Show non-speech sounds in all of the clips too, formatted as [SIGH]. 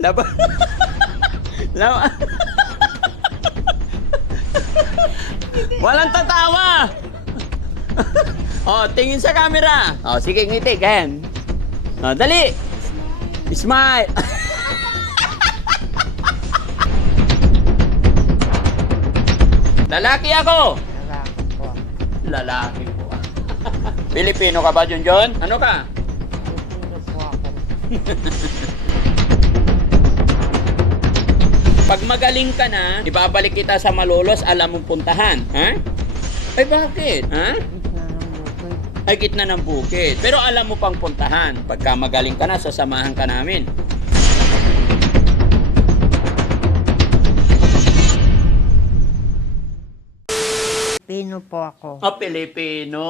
Laba. Laba. Walang tatawa. oh, tingin sa camera. Oh, sige ngiti, Ken. Oh, dali. Smile. Lalaki ako. Lalaki po. Lalaki po. Pilipino ka ba, Junjun? Ano ka? Pilipino po ako. [LAUGHS] Pag magaling ka na, ibabalik kita sa Malolos, alam mong puntahan. Ha? Ay, bakit? Ha? Ay, gitna ng bukid. Pero alam mo pang puntahan. Pagka magaling ka na, sasamahan ka namin. Pino po ako. Oh, Pilipino.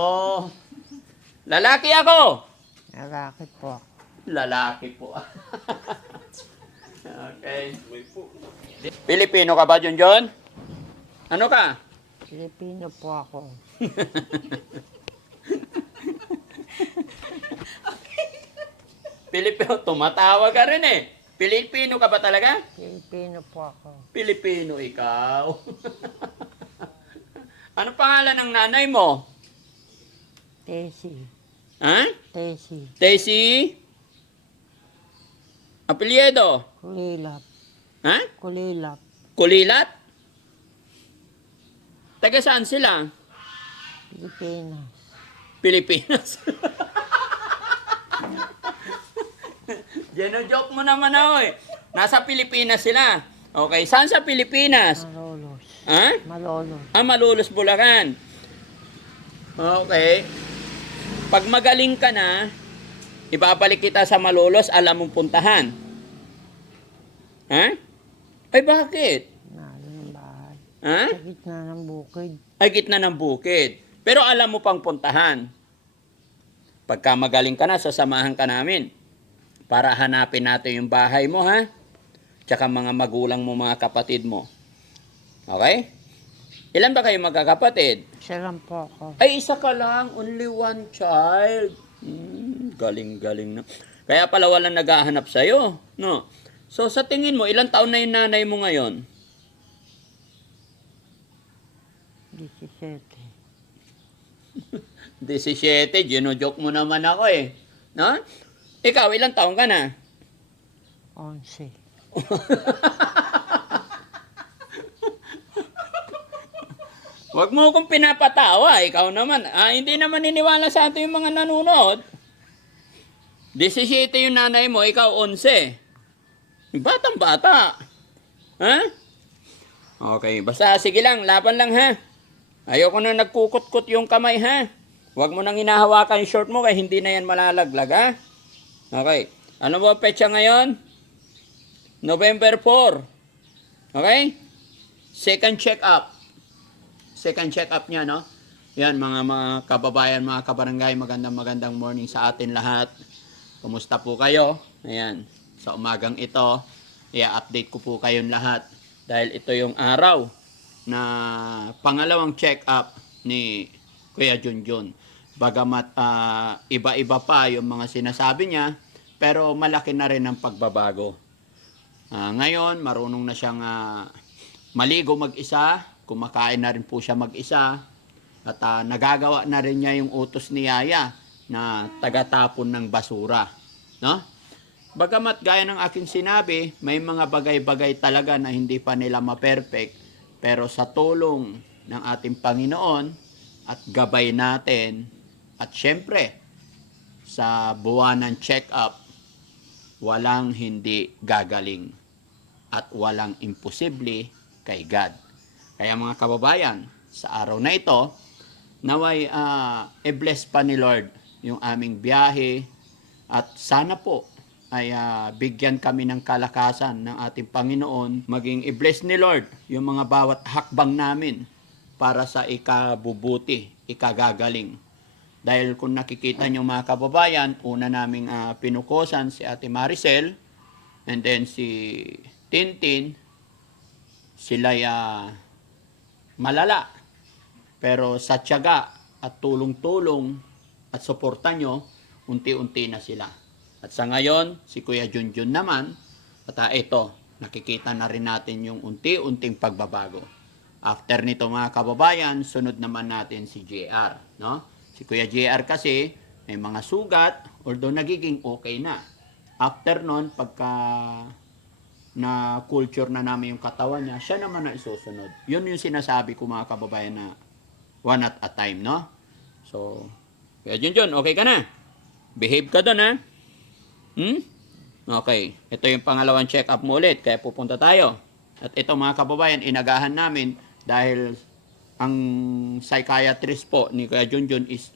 Lalaki ako. Lalaki po. Lalaki po. [LAUGHS] okay. Pilipino ka ba, Junjun? Ano ka? Pilipino po ako. [LAUGHS] Pilipino, tumatawa ka rin eh. Pilipino ka ba talaga? Pilipino po ako. Pilipino ikaw. [LAUGHS] ano pangalan ng nanay mo? Tesi. Ha? Tesi. Tessie? Apelyido? Kulilap. Ha? Kulilap. Kulilat? Taga saan sila? Pilipinas. Pilipinas. [LAUGHS] Gino-joke mo naman ako eh. Nasa Pilipinas sila. Okay, saan sa Pilipinas? Malolos. Ha? Malolos. Ah, Malolos, Bulacan. Okay. Pag magaling ka na, ibabalik kita sa Malolos, alam mong puntahan. Ha? Ay, bakit? Nalo ng bahay. Ha? Sa gitna ng bukid. Ay, gitna ng bukid. Pero alam mo pang puntahan. Pagka magaling ka na, sasamahan ka namin. Para hanapin natin yung bahay mo, ha? Tsaka mga magulang mo, mga kapatid mo. Okay? Ilan ba kayo magkakapatid? Isa lang po ako. Ay, isa ka lang. Only one child. Hmm, galing-galing na. Kaya pala walang naghahanap sa'yo. No? So, sa tingin mo, ilang taon na yung nanay mo ngayon? 17. 17, [LAUGHS] gino-joke mo naman ako eh. No? Ikaw, ilang taon ka na? 11. [LAUGHS] Huwag mo akong pinapatawa. Ikaw naman. Ah, hindi naman niniwala sa atin yung mga nanonood. 17 yung nanay mo, ikaw 11. Batang bata. Ha? Okay, basta sige lang, laban lang ha. Ayoko na nagkukot-kot yung kamay ha. Huwag mo nang hinahawakan yung short mo kaya hindi na yan malalaglag ha. Okay. Ano ba petsa ngayon? November 4. Okay? Second check-up second check-up niya, no? Yan, mga mga kababayan, mga kabarangay, magandang magandang morning sa atin lahat. Kumusta po kayo? Ayan, sa umagang ito, i-update ko po kayong lahat. Dahil ito yung araw na pangalawang check-up ni Kuya Junjun. Bagamat ah, iba-iba pa yung mga sinasabi niya, pero malaki na rin ang pagbabago. Ah, ngayon, marunong na siyang ah, maligo mag-isa, kumakain na rin po siya mag-isa, at ah, nagagawa na rin niya yung utos ni Yaya na tagatapon ng basura. No? Bagamat gaya ng aking sinabi, may mga bagay-bagay talaga na hindi pa nila ma-perfect, pero sa tulong ng ating Panginoon at gabay natin, at syempre, sa buwanan check-up, walang hindi gagaling at walang imposible kay God. Kaya mga kababayan, sa araw na ito, naway ah, i-bless pa ni Lord yung aming biyahe at sana po ay ah, bigyan kami ng kalakasan ng ating Panginoon, maging i-bless ni Lord yung mga bawat hakbang namin para sa ikabubuti, ikagagaling. Dahil kung nakikita nyo mga kababayan, una naming ah, pinukosan si Ate Maricel, and then si Tintin, sila malala. Pero sa tiyaga at tulong-tulong at suporta nyo, unti-unti na sila. At sa ngayon, si Kuya Junjun naman, At ah, ito, nakikita na rin natin yung unti-unting pagbabago. After nito mga kababayan, sunod naman natin si JR. No? Si Kuya JR kasi may mga sugat, although nagiging okay na. After nun, pagka na culture na namin yung katawan niya, siya naman na isusunod. Yun yung sinasabi ko mga kababayan na one at a time, no? So, kaya Junjun, okay ka na? Behave ka doon, ha? Hmm? Okay. Ito yung pangalawang check-up mo ulit, kaya pupunta tayo. At ito mga kababayan, inagahan namin dahil ang psychiatrist po ni Kuya Junjun is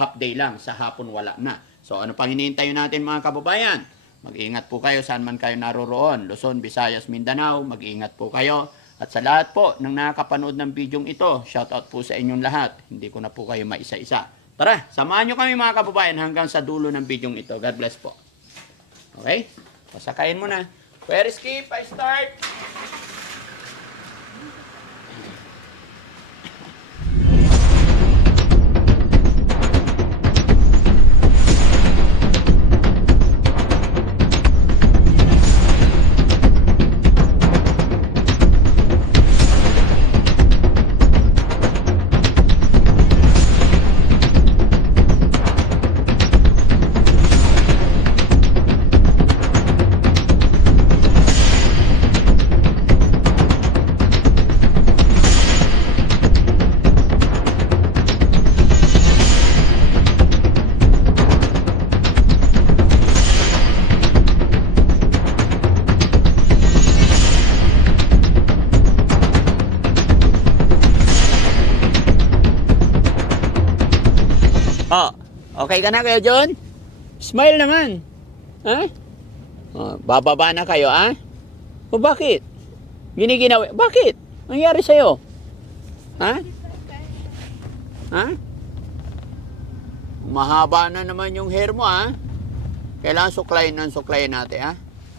half day lang, sa hapon wala na. So ano pang hinihintay natin mga kababayan? Mag-ingat po kayo saan man kayo naroroon. Luzon, Visayas, Mindanao, mag-ingat po kayo. At sa lahat po ng nakakapanood ng bidyong ito, shout out po sa inyong lahat. Hindi ko na po kayo maisa-isa. Tara, samahan nyo kami mga kababayan hanggang sa dulo ng bidyong ito. God bless po. Okay? Pasakayin mo na. Where Skip? I start. Ka na kayo, John? Smile naman. Ha? Oh, bababa na kayo, ha? O bakit? Giniginawa. Bakit? Nangyari sa'yo? Ha? Ha? Mahaba na naman yung hair mo, ha? Kailangan suklayin ng suklayin natin, ha?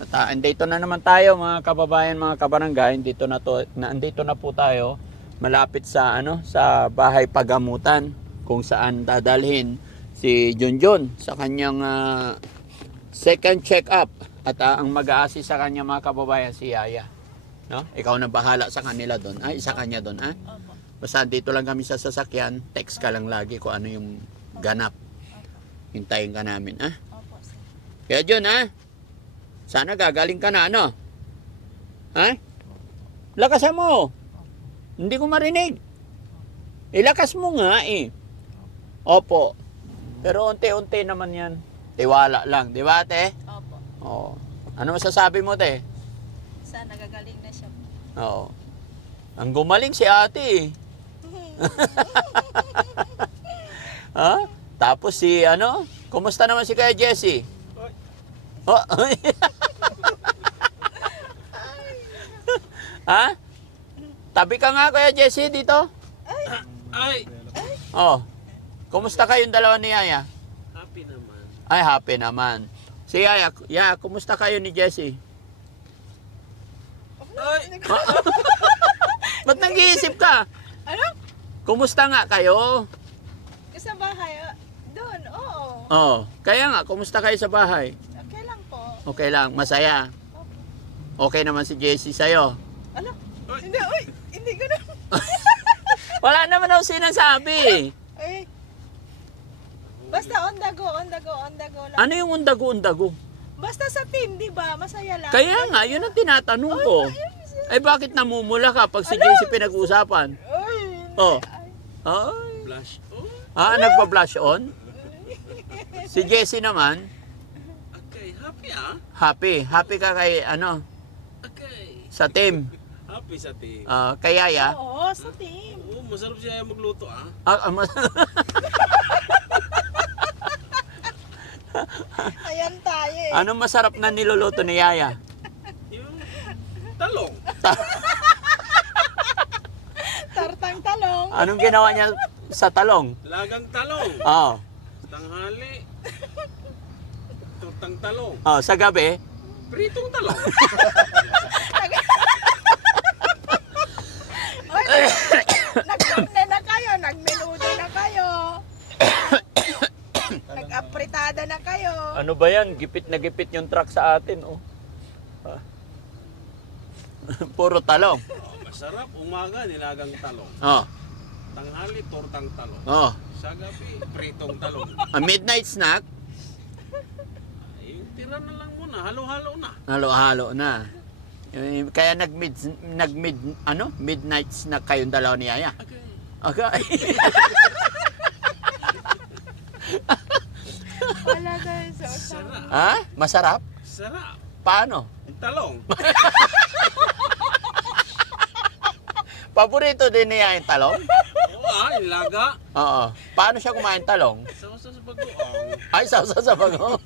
At ah, andito na naman tayo, mga kababayan, mga kabarangay. Dito na to, na, andito na po tayo malapit sa ano sa bahay pagamutan kung saan dadalhin si Junjun sa kanyang ah, second check-up at ah, ang mag-aasi sa kanya mga kababayan si Yaya. No? Ikaw na bahala sa kanila doon. Ay, sa kanya doon, ha? Basta dito lang kami sa sasakyan, text ka lang lagi kung ano yung ganap. Hintayin ka namin, ha? Kaya Jun, ha? Sana gagaling ka na, ano? Ha? Lakasan mo. Hindi ko marinig. Ilakas mo nga, eh. Opo. Pero unti-unti naman yan. Tiwala lang, di ba, te? Opo. Oo. Ano masasabi mo, te? Sana nagagaling na siya. Oo. Ang gumaling si ate, eh. [LAUGHS] ha? Tapos si, ano? Kumusta naman si Kaya Jesse? Oh, [LAUGHS] ha? Tabi ka nga, Kuya Jesse, dito. Ay, Oh. Kumusta kayong dalawa ni Yaya? happy naman. Ay, happy naman. Si Yaya, ya, kumusta kayo ni Jesse? Ay, [LAUGHS] Ba't nag-iisip ka? Ano? Kumusta nga kayo? Sa bahay, ah, doon, oo. Oh, kaya nga, kumusta kayo sa bahay? Okay lang po. Okay lang, masaya. Okay naman si Jesse sa'yo. Ano? Hindi, uy, hindi ko na. [LAUGHS] Wala naman ako sinasabi. Ay. Basta on the go, on the go, on the go lang. Ano yung undago-undago? Basta sa team, di ba? Masaya lang. Kaya nga, yun ang tinatanong ko. Ay, bakit namumula ka pag si Jesse pinag-uusapan? Uy. Oh. Ay, Ay. blush. Oh, Ah, nagpa-blush on? [LAUGHS] Si Jesse naman, okay. Happy ah. happy. Happy ka kay, ano, Okay. sa team. Happy sa team. Ah, kay Yaya. Oo, sa team. Oo, masarap siya magluto ah. Ah, ah, mas- [LAUGHS] Ayan tayo eh. Anong masarap na niluluto ni Yaya? Yung [LAUGHS] talong. Tartang talong. Anong ginawa niya sa talong? Lagang talong. Oh, Tanghali. Tutang talong. oh sa gabi, Pritong talong. [LAUGHS] Uy, nagkamne na kayo, nagmenudo na kayo. Nag-apritada na kayo. Ano ba yan? Gipit na gipit yung truck sa atin, oh. Ah. [LAUGHS] Puro talong. Oh, masarap. Umaga, nilagang talong. Oh, Tanghali, tortang talong. oh. Sa gabi, pritong talong. [LAUGHS] A midnight snack, Ay, yung tira na lang muna. Halo-halo na. halo-halo na. Eh, Kaya nag-mid, nag-mid, ano? Midnight snack kayong dalawa ni Yaya. Okay. Okay. [LAUGHS] Wala tayo sa usawa. Sarap. Ha? Masarap? Sarap. Paano? Yung talong. [LAUGHS] Paborito din niya yung talong? Oo ah, yung laga. Oo. Paano siya kumain talong? Sausa sa bagoong. Ay, sausa sa bagong.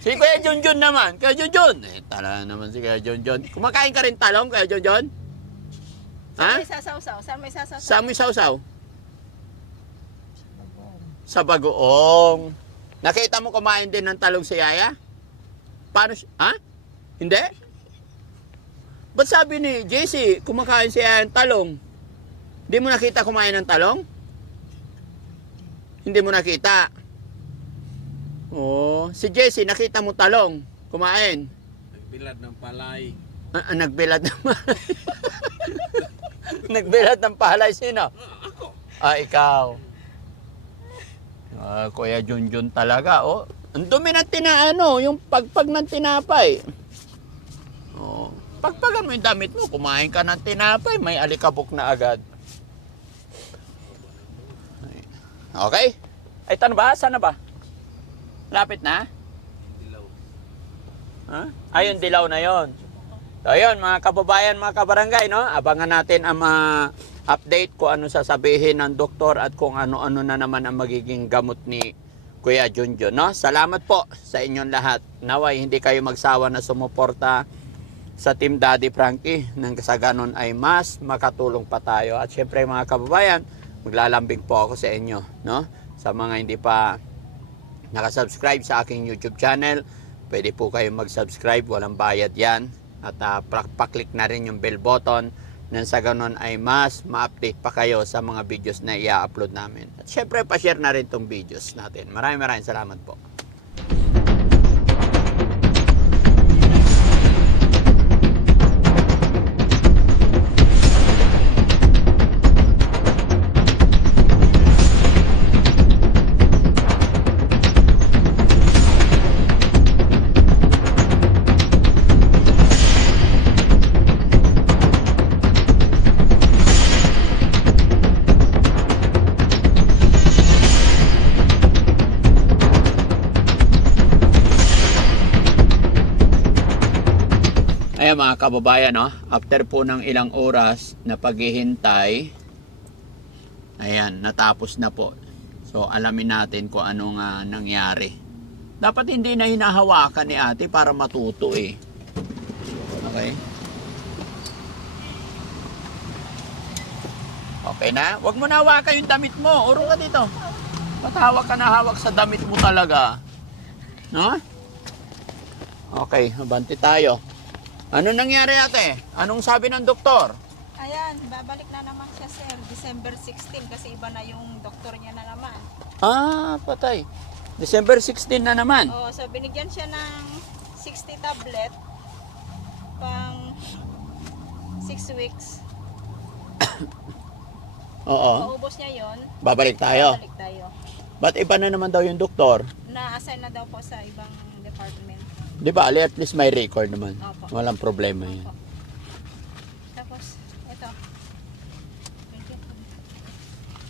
si Kuya Junjun naman. Kuya Junjun. Eh, tala naman si Kuya Junjun. Kumakain ka rin talong, Kuya Junjun? Saan Ha? may sasaw-saw? Saan may sasaw-saw? Saan mo sausaw? Sa bagoong. Nakita mo kumain din ng talong si Yaya? Paano si... Ha? Hindi? Ba't sabi ni JC, kumakain si Yaya ng talong? Hindi mo nakita kumain ng talong? Hindi mo nakita? Oo. Si JC, nakita mo talong. Kumain. Nagbilad ng palay. Ah, ah, nagbilad ng palay. [LAUGHS] nagbilad ng palay. Sino? Ah, ako. Ah, ikaw. Ah, Kuya Junjun talaga, oh. Ang dumi ng tinaano, yung pagpag ng tinapay. Oh. Pagpagan mo yung damit mo, kumain ka ng tinapay, may alikabok na agad. Okay? Ay, tano ba? Sana ba? Lapit na? Dilaw. Ha? Ayun, dilaw na yon. So, ayun, mga kababayan, mga kabarangay, no? Abangan natin ang mga update kung ano sasabihin ng doktor at kung ano-ano na naman ang magiging gamot ni Kuya Junjun, no? Salamat po sa inyong lahat. Naway, hindi kayo magsawa na sumuporta sa Team Daddy Frankie nang sa ganon ay mas makatulong pa tayo. At syempre mga kababayan, maglalambing po ako sa inyo, no? Sa mga hindi pa nakasubscribe sa aking YouTube channel, pwede po kayong mag-subscribe, walang bayad yan. At uh, paklik na rin yung bell button nang sa ganun ay mas ma-update pa kayo sa mga videos na i-upload namin. At syempre, pa-share na rin tong videos natin. Maraming maraming salamat po. Ayan mga kababayan, no? after po ng ilang oras na paghihintay, ayan, natapos na po. So, alamin natin kung ano nga nangyari. Dapat hindi na hinahawakan ni ate para matuto eh. Okay? Okay na? Huwag mo na hawakan yung damit mo. Urong ka dito. Ba't hawak ka na hawak sa damit mo talaga? No? Okay, abanti tayo. Ano nangyari ate? Anong sabi ng doktor? Ayan, babalik na naman siya sir. December 16 kasi iba na yung doktor niya na naman. Ah, patay. December 16 na naman. Oh, so binigyan siya ng 60 tablet pang 6 weeks. [COUGHS] Oo. Maubos niya yon, Babalik tayo. balik tayo. Ba't iba na naman daw yung doktor? Na-assign na daw po sa ibang department. Di ba? At least may record naman. Opo. Walang problema yan. Opo. Tapos, ito. Thank you.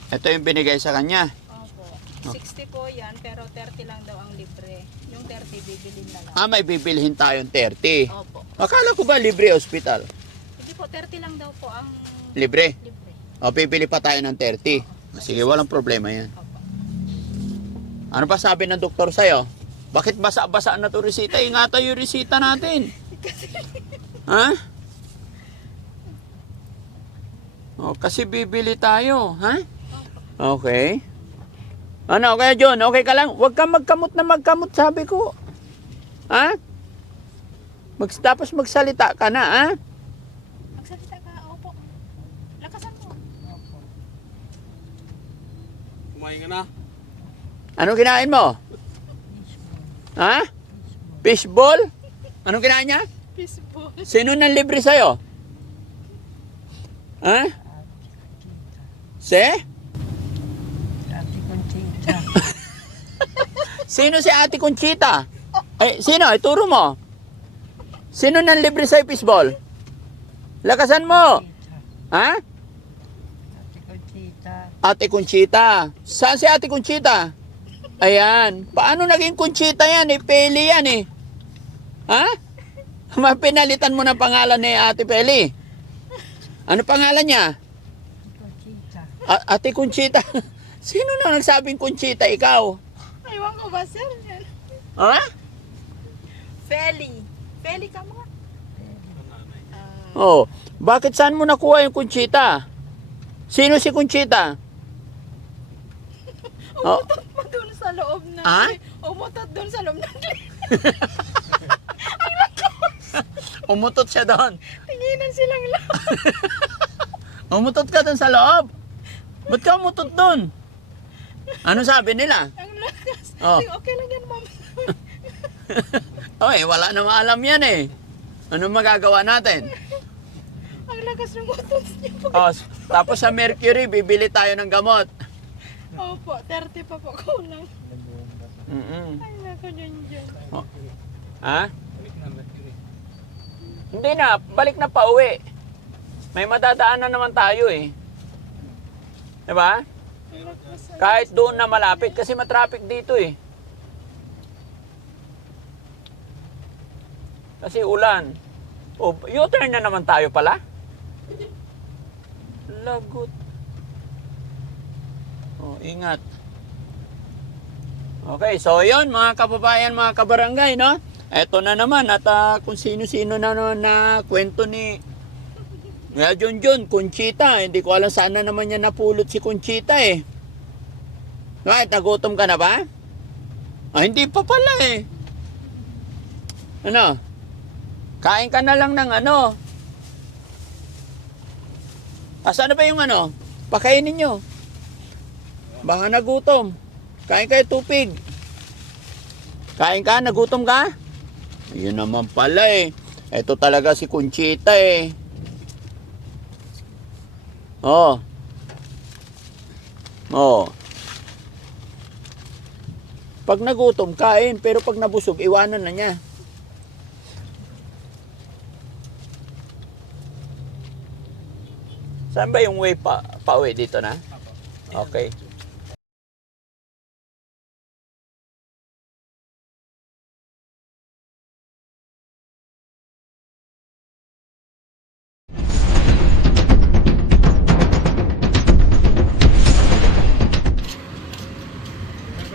Ito yung binigay sa kanya. Opo. 60 po yan, pero 30 lang daw ang libre. Yung 30 bibilin na lang. Ah, may bibilhin tayong 30. Opo. Akala ko ba libre hospital? Hindi po, 30 lang daw po ang Libre. libre. O, bibili pa tayo ng 30. Sige, walang problema yan. Opo. Ano pa sabi ng doktor sa'yo? Bakit basa-basa na to resita? Ingatan yung resita natin. [LAUGHS] ha? O, kasi bibili tayo, ha? Okay. Ano, kaya John, okay ka lang? Huwag kang magkamot na magkamot, sabi ko. Ha? Mag, tapos magsalita ka na, ha? Magsalita ka, opo. Lakasan mo. Kumain ka na. Ano kinain mo? Ha? Fishball? Anong kinain niya? Fishball. Sino nang libre sa'yo? Ha? Si? Ate Conchita. [LAUGHS] Sino si Ate Conchita? Eh, sino? Ituro mo. Sino nang libre sa'yo, fishball? Lakasan mo. Ha? Ate Conchita. Ate Conchita. Saan si Ate Conchita? Ayan. Paano naging Conchita yan? Eh, Peli yan eh. Ha? Mapinalitan mo ng pangalan ni Ate Peli. Ano pangalan niya? Conchita. A- Ate Conchita. [LAUGHS] Sino na nagsabing Conchita? Ikaw? Aywan ko ba, sir? Ha? Feli. Feli ka mga. Oh. Bakit saan mo nakuha yung Conchita? Sino si Conchita? Oh. Umutot pa dun sa loob ng... Ah? Umutot dun sa loob ng... [LAUGHS] Umutot siya doon. Tinginan silang lahat. [LAUGHS] Umutot ka doon sa loob. Ba't ka umutot doon? Ano sabi nila? Ang lakas. Oh. Okay lang yan, ma'am. [LAUGHS] Oy, wala na maalam yan eh. Ano magagawa natin? Ang lakas ng utot niya. Oh, tapos sa Mercury, bibili tayo ng gamot. Opo, 30 pa po kulang. Mm-mm. Ay, nako dyan dyan. Ha? Hindi na, balik na pa uwi. May madadaan na naman tayo eh. Diba? Kahit doon na malapit kasi matraffic dito eh. Kasi ulan. O, U-turn na naman tayo pala. Lagot. O, ingat. Okay, so yun mga kababayan, mga kabarangay, no? Eto na naman at ah, kung sino-sino na naman na kwento ni Nga Jun Jun, Conchita. Hindi ko alam saan na naman niya napulot si Conchita eh. Bakit? Nagutom ka na ba? Ah, hindi pa pala eh. Ano? Kain ka na lang ng ano. Asa na ba yung ano? Pakainin nyo. Baka nagutom. Kain kayo tupig. Kain ka? Nagutom ka? Ayun naman pala eh. Ito talaga si Conchita eh. Oh. Oh. Pag nagutom, kain. Pero pag nabusog, iwanan na niya. Saan ba yung way pa, pauwi dito na? Okay.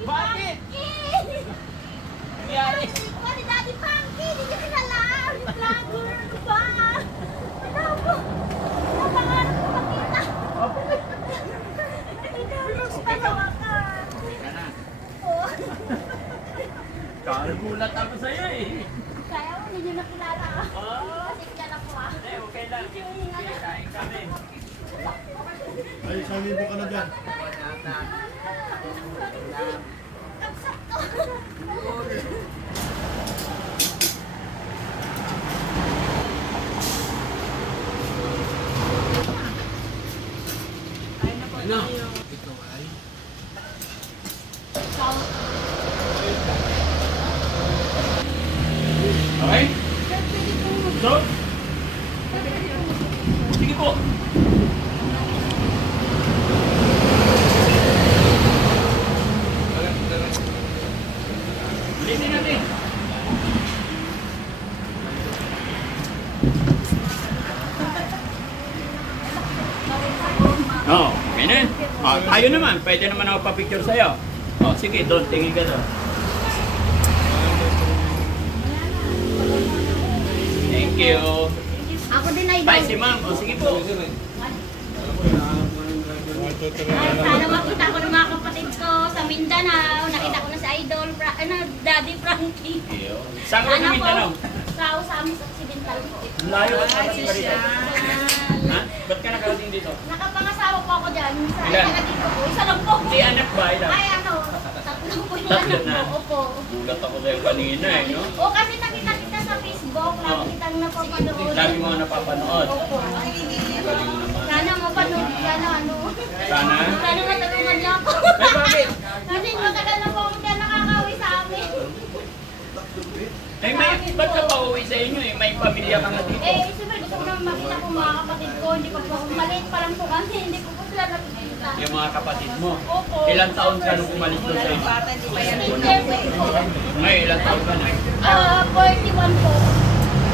Bakit? Nangyari? Wala Daddy Frankie, hindi ka alam. Vlogger ano ba? Ano po? Napangarap ko makita. Nakita mo sa tawakan. Oo. Kagulat ako sa'yo eh. Kaya mo, hindi nyo nakilala. Oh, Kasi kilala ko ah. eh, okay lang. Sige, kain kami. Ay, isang libo ka na dyan. Okay? So? Sige po. Ulitin natin. Oh, okay na. Oh, tayo naman. Pwede naman ako pa-picture sa'yo. Oh, sige, doon. Tingin ka doon. Thank you. Ako din ay Bye si ma'am. O sige po. Ay, sana makita ko ng mga kapatid ko sa Mindanao. Nakita ko na si Idol, Fra- ano, Daddy Frankie. Saan Sana po, Mindanao? sa Osamis Occidental po. Layo ka sa. Ha? Ba't ka nakarating dito? Nakapangasawa po ako dyan. Sa Ilan? dito po. Isa lang po. Hindi anak ba? Ilan? Ay, ano, tatlo po yung Tatlo anak na? ko. Opo. Gulat ako sa'yo kanina eh, no? O, kasi nakita kita sa Facebook. Lagi kitang napapanood. Lagi mo napapanood. Opo. Galing naman. Sana mapanood ka na, ano. Sana? Sana matulungan niya ako. Ay, bakit? Kasi matagal na po ako kaya nakakawi sa amin. Ay, may, ba't ka pa uwi sa inyo eh? May pamilya ka na dito. Eh, siyempre gusto ko naman makita ko mga kapatid ko. Hindi ko po, maliit pa lang po kasi hindi ko po sila nakikita. Yung mga kapatid mo. Opo. Ilang taon ka nung umalis doon sa inyo? Ngayon, ilang taon ka na? Ah, 41 po.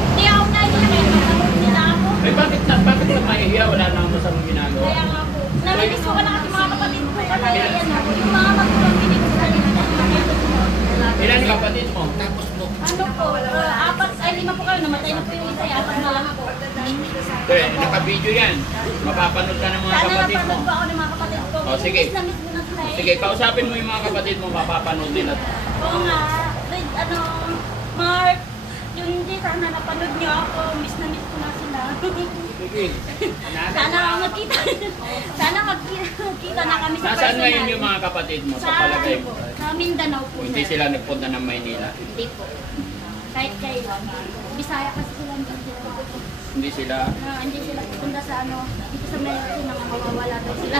Hindi ako nahiya kaya matagot nila ako. Ay, bakit na, bakit ka mahihiya? Wala na akong masamang ginagawa. Kaya nga po. Naminis ko ka na kasi mga kapatid ko. Kaya yan ako. Yung mga magulang hindi ko sila nila. Ilan kapatid mo? Ano po, apat, ay lima po kayo, namatay na po yung isa, eh, apat na lang po. Eh, naka-video yan. Mapapanood ka ng mga Sana kapatid mo. napanood po ako ng mga kapatid ko. Oh, sige. Miss na miss ko na sila eh. Sige, kausapin mo yung mga kapatid mo, mapapanood din at Oo nga, Red, ano, Mark, yung hindi sana napanood niyo ako, miss na miss ko na sila. Sige. [LAUGHS] sana magkita, [LAUGHS] sana magkita, magkita na kami sa Nasaan ngayon personal. yung mga kapatid mo sa palagay mo? Sa Mindanao po. Hindi sir. sila nagpunta ng Maynila. Hindi po. Kahit kailan. Bisaya kasi sila hindi sila. Hindi sila. Na, hindi sila pupunta sa ano, dito sa Maynila na mawawala daw sila.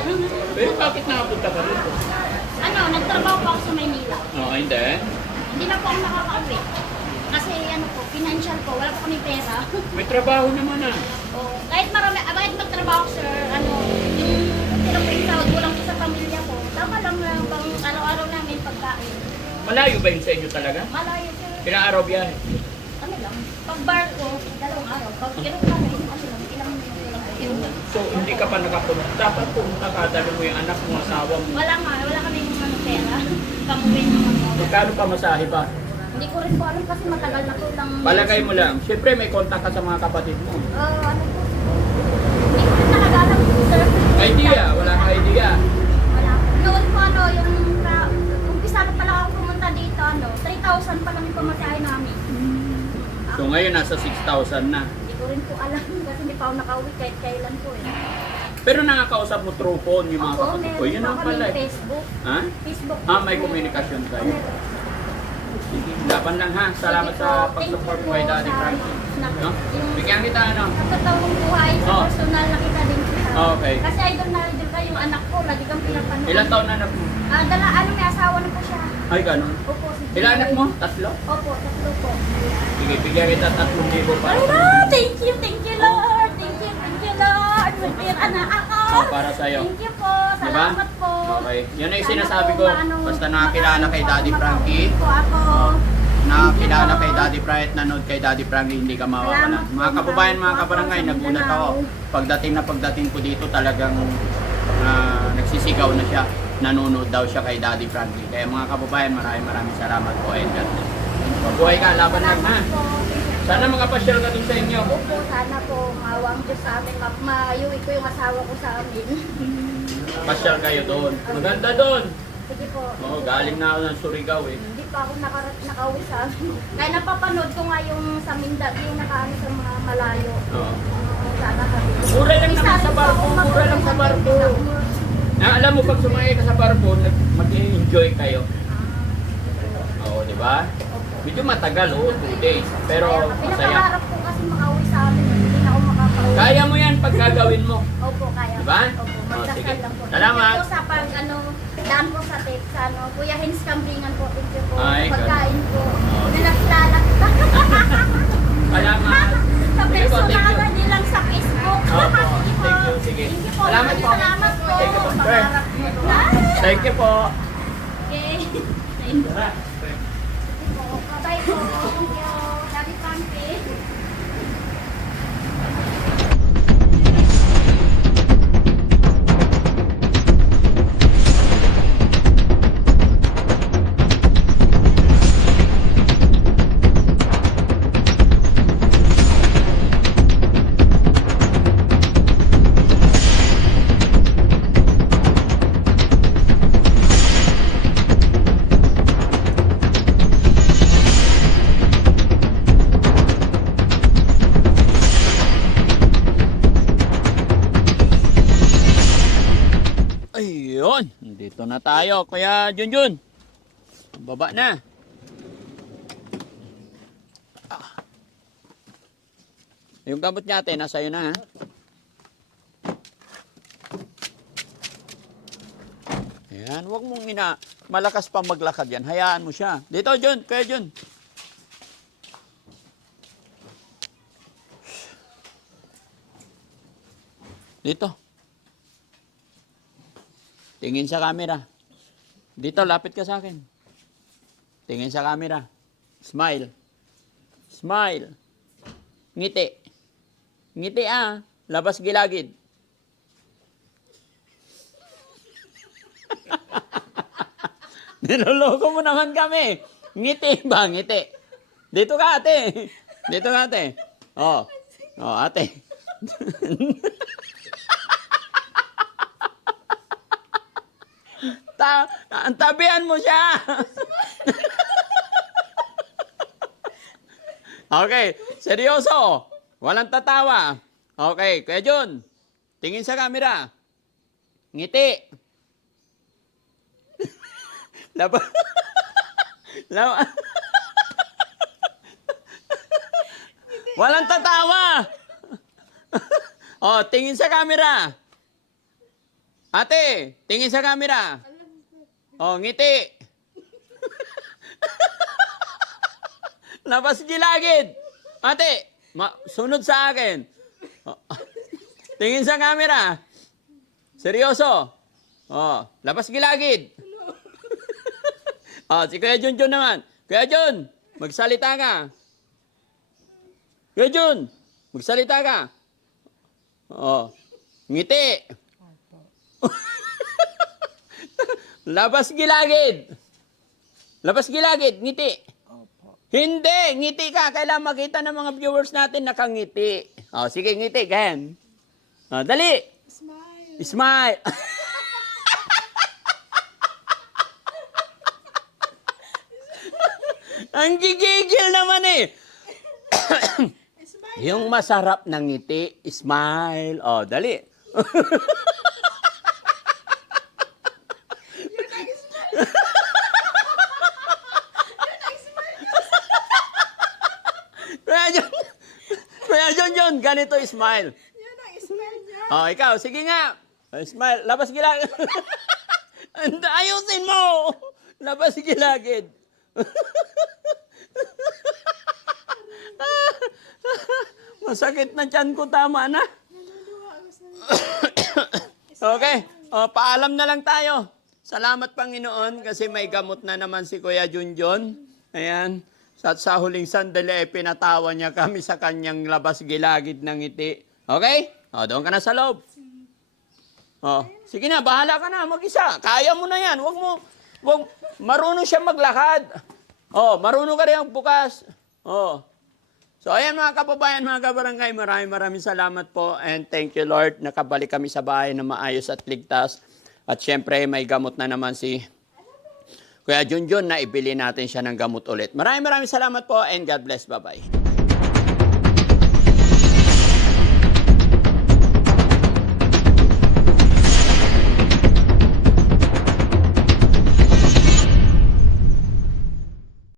Pero bakit nakapunta ka rito? ano, nagtrabaho po ako sa Maynila. Oo, hindi. Hindi na po ako nakaka-uwi. Kasi ano po, financial po, wala po kami pera. [LAUGHS] May trabaho naman ah. o, kahit marami, ah, kahit magtrabaho sir, ano, yung sahod ko lang po sa pamilya ko. Tama lang na bang pagkain. Malayo ba yun sa inyo talaga? Malayo sir. Ilang araw biyahe? Ano lang, pag bar ko, dalawang araw. Pag kirok kami, ano lang, ilang minuto lang. So, hindi ka pa nakapunta. Dapat pumunta ka, dali mo yung anak mo, asawa mo. Wala nga, wala kami ano, pera. Pag-uwi naman po. Magkano pa masahe ba? Hindi ko rin po alam kasi matagal na po lang. Palagay mo lang. Siyempre, may contact ka sa mga kapatid mo. Ah, ano po? Hindi ko rin nakagalang po, sir. Idea, wala ka idea. Wala. Noon po ano, yung na, umpisa na pala ako pumunta dito, ano, 3,000 pa lang yung pamasahe namin. So, ngayon nasa 6,000 na. Hindi ko rin po alam [LAUGHS] kasi hindi pa ako nakauwi kahit kailan po eh. Pero nakakausap mo through phone yung mga Ako, kapatid ko. meron Yun ang pala. eh. Facebook. Ha? Facebook. Ah, may communication kayo. Sige, laban lang ha. Salamat Sige sa po. pag-support Thank you kay po Daddy sa- Frankie. na- No? yung- Bigyan kita ano. Sa totoong buhay, sa Oh. personal na kita din kita. Okay. Kasi idol na idol ka yung anak ko, lagi kang pinapanood. Ilan taon na anak mo? Ah, dala, ano, may asawa na po siya. Ay, ganun. Opo, Ilan anak mo? Tatlo? Opo, tatlo po. Sige, bigyan kita 3,000 para Ay, sa na, thank you, thank you, Lord. Thank you, thank you, Lord. Magtira na ako. Oh, para sa'yo. Thank you po. Diba? Salamat po. Okay. Yan ay Sana sinasabi ko. Basta nakakilala kay Daddy Frankie. po ako. Nakakilala kay Daddy Frankie at nanood kay Daddy Frankie, hindi ka mawawala. Mga kababayan, mga kabarangay, nagulat ako. Pagdating na pagdating ko dito, talagang ah, nagsisigaw na siya. Nanonood daw siya kay Daddy Frankie. Kaya mga kababayan, maraming maraming salamat po. And God bless. Mabuhay ka, laban lang ha. Sana makapasyal ka dun sa inyo. Opo, sana po mawang Diyos sa amin. Ma- Mayuwi ko yung asawa ko sa amin. Pasyal kayo doon. Maganda doon. Sige po. Oo, galing na ako ng Surigao eh. Hindi pa ako nakarat nakauwi sa amin. Kaya napapanood ko nga yung sa Minda, yung nakaano sa mga malayo. Oo. Sana kami. Mura lang naman sa barko, mura lang sa barko. Na alam mo, pag sumakay ka sa barko, nag- mag-enjoy kayo. Oo, di ba? Medyo matagal, oo, two days. Pero masaya. Ko kasi makauwi sa amin. Hindi na ako makakauwi. Kaya mo yan pag gagawin mo. Opo, kaya. Diba? Opo, Oh, magdasal sige. lang po. Salamat. Thank you po sa pag, ano, daan po sa text, ano, Kuya Hens Kambringan po, thank you po. Ay, pagkain po. Oh. Na nakilala kita. [LAUGHS] Salamat. [LAUGHS] sa Sige po, thank personal, you. hindi lang sa Facebook. Thank you. Salamat po. Salamat. Thank you po. Pangarap. Thank you po. Okay. Thank you. Bye po. Thank you. Daddy Frankie. Na tayo, Kuya Junjun. Baba na. Ah. Yung gamot niya ate, nasa iyo na ha. Ayan, wag mong ina, malakas pa maglakad yan. Hayaan mo siya. Dito, Jun, Kuya Jun. Dito. Tingin sa camera. Dito, lapit ka sa akin. Tingin sa camera. Smile. Smile. Ngiti. Ngiti ah. Labas gilagid. [LAUGHS] Niloloko mo naman kami. Ngiti ba? Ngiti. Dito ka ate. Dito ka ate. Oh. Oh, ate. [LAUGHS] Ta antabihan mo siya. okay, seryoso. Walang tatawa. Okay, Kuya Jun. Tingin sa camera. Ngiti. [LAUGHS] Laba. [LAUGHS] Laba. [LAUGHS] Walang tatawa. oh, tingin sa camera. Ate, tingin sa camera. Oh, ngiti. Labas gilagid. Ate, ma- sunod sa akin. Oh, tingin sa camera. Seryoso. Oh, labas gilagid. oh, si Kuya Junjun naman. Kuya Jun, magsalita ka. Kuya Jun, magsalita ka. Oh, ngiti. [LAUGHS] Labas gilagid. Labas gilagid, ngiti. Opo. Hindi, ngiti ka. Kailangan makita ng mga viewers natin nakangiti. Oh, sige, ngiti, ganyan. Oh, dali. Smile. Smile. [LAUGHS] Ang gigigil naman eh. [COUGHS] Yung masarap ng ngiti, smile. Oh, dali. [LAUGHS] Kuya John, Kuya John, ganito smile. Yan ang smile niya. Oh, ikaw, sige nga. Smile, labas gilagid. [LAUGHS] Ayusin mo. Labas gilagid. [LAUGHS] Masakit na tiyan ko, tama na. [COUGHS] okay, oh, paalam na lang tayo. Salamat Panginoon kasi may gamot na naman si Kuya Junjun. Ayan. At sa huling sandali, eh, pinatawa niya kami sa kanyang labas gilagid ng ngiti. Okay? O, doon ka na sa loob. O, sige na, bahala ka na, mag-isa. Kaya mo na yan. Huwag mo, huwag, marunong siya maglakad. O, marunong ka rin bukas. O. So, ayan mga kababayan, mga kabarangay, maraming maraming salamat po and thank you Lord, nakabalik kami sa bahay na maayos at ligtas. At syempre, may gamot na naman si Kuya Junjun na ibili natin siya ng gamot ulit. Maraming maraming salamat po and God bless. Bye-bye.